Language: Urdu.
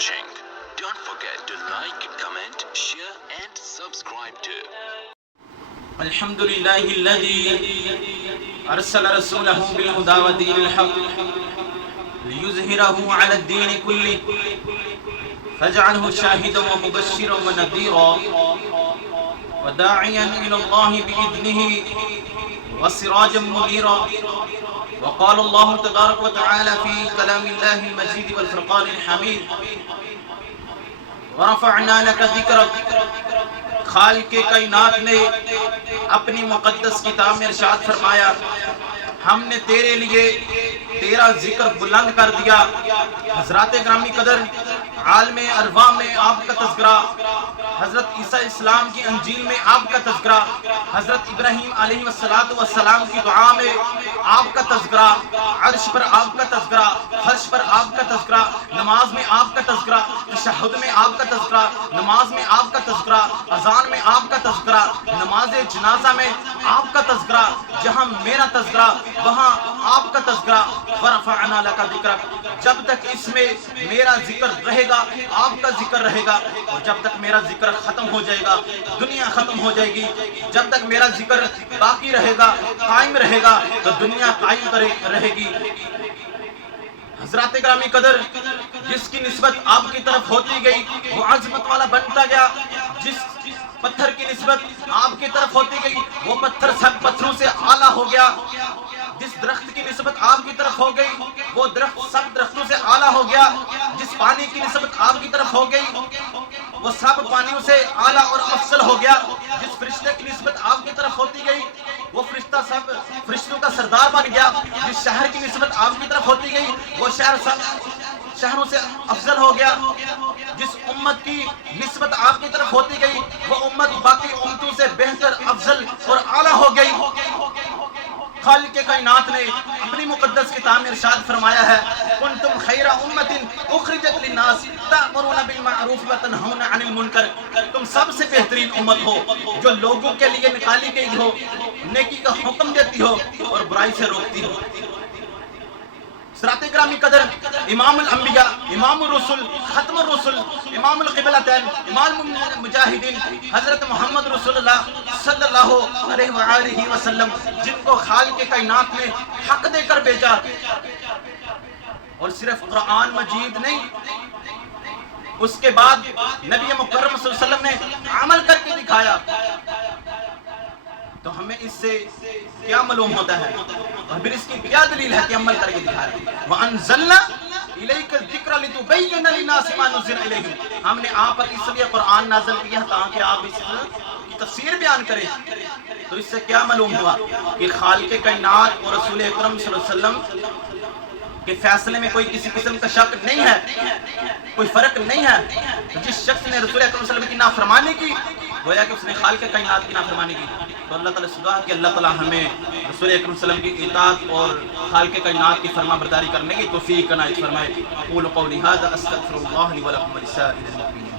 watching. Don't forget to like, comment, share and subscribe to. الحمد لله الذي أرسل رسوله بالهدى ودين الحق ليظهره على الدين كله فاجعله شاهدا ومبشرا ونذيرا وداعيا إلى الله بإذنه وسراجا منيرا. وقال الله تبارك وتعالى في كلام الله المجيد والفرقان الحميد ورفعنا لك ذکرک. خالق کائنات نے اپنی مقدس کتاب میں ارشاد فرمایا ہم نے تیرے لیے تیرا ذکر بلند کر دیا. حضرات گرامی قدر، عالم ارواح میں آپ کا تذکرہ، حضرت عیسیٰ اسلام کی انجیل میں آپ کا تذکرہ، حضرت ابراہیم علیہ السلام کی دعا میں آپ کا تذکرہ، عرش پر آپ کا تذکرہ، فرش پر آپ کا تذکرہ، نماز میں آپ کا تذکرہ، تشہد میں آپ کا تذکرہ، نماز میں آپ کا تذکرہ، اذان میں آپ کا تذکرہ، نماز جنازہ میں آپ کا تذکرہ. جہاں میرا تذکرہ وہاں آپ کا تذکرہ. ورفعنا لک ذکرک. جب تک اس میں میرا ذکر رہے گا آپ کا ذکر رہے گا، اور جب تک میرا ذکر ختم ہو جائے گا دنیا ختم ہو جائے گی. جب تک میرا ذکر باقی رہے گا، قائم رہے گا، تو دنیا قائم رہے گی. حضرات گرامی قدر، جس کی نسبت آپ کی طرف ہوتی گئی وہ عظمت والا بنتا گیا. جس پتھر کی نسبت آپ کی طرف ہوتی گئی وہ پتھر سب پتھروں سے اعلیٰ ہو گیا. جس درخت کی نسبت آپ کی طرف ہو گئی وہ درخت سب درختوں سے اعلیٰ ہو گیا. جس پانی کی نسبت آپ کی طرف ہو گئی وہ سب پانیوں سے اعلیٰ اور افضل ہو گیا. جس فرشتے کی نسبت آپ کی طرف ہوتی گئی وہ فرشتہ سب فرشتوں کا سردار بن گیا. جس شہر کی نسبت آپ کی طرف ہوتی گئی وہ شہر سب شہروں سے افضل ہو گیا. جس امت کی نسبت آپ کی طرف ہوتی گئی وہ امت باقی امتوں سے بہتر، افضل اور اعلیٰ ہو گئی. خالق کائنات نے اپنی مقدس کتاب میں ارشاد فرمایا ہے کنتم خیر امت اخرجت للناس تأمرون بالمعروف وتنہون عن المنکر. تم سب سے بہترین امت ہو جو لوگوں کے لیے نکالی گئی ہو، نیکی کا حکم دیتی ہو اور برائی سے روکتی ہو. حضرات گرامی قدر، امام الانبیاء، امام الرسل، ختم الرسل، امام القبلتین، امام المجاہدین حضرت محمد رسول اللہ صلی اللہ علیہ وآلہ وسلم، جن کو خالق کائنات نے حق دے کر بھیجا، اور صرف قرآن مجید نہیں، اس کے بعد نبی مکرم صلی اللہ علیہ وسلم نے عمل کر کے دکھایا. تو ہمیں اس سے کیا معلوم ہوتا ہے اور پھر اس کی کیا دلیل ہے کہ عمل کر کے دکھا رہے ہیں. وَأَنزَلْنَا إِلَيْكَ الذِّكْرَ لِتُبَيِّنَ لِلنَّاسِ مَا نُزِّلَ إِلَيْهِمْ. ہم نے آپ پر اس لیے قرآن نازل کیا تاکہ آپ اس کی تفسیر بیان کریں. تو اس سے کیا معلوم ہوا کہ خالق کائنات اور رسول اکرم صلی اللہ علیہ وسلم کے فیصلے میں کوئی کسی قسم کا شک نہیں ہے، کوئی فرق نہیں ہے. جس شخص نے رسول اکرم صلی اللہ علیہ وسلم کی نافرمانی کی گویا کہ اس نے خالق کائنات کی نافرمانی کی. تو اللہ تعالیٰ سے دعا کہ اللہ تعالیٰ ہمیں رسول اکرم صلی اللہ علیہ وسلم کی اطاعت اور خالق کائنات کی فرما برداری کرنے کی توفیق عنایت فرمائے. اقول قولی ھذا استغفر اللہ لی ولکم ولسائر المؤمنین.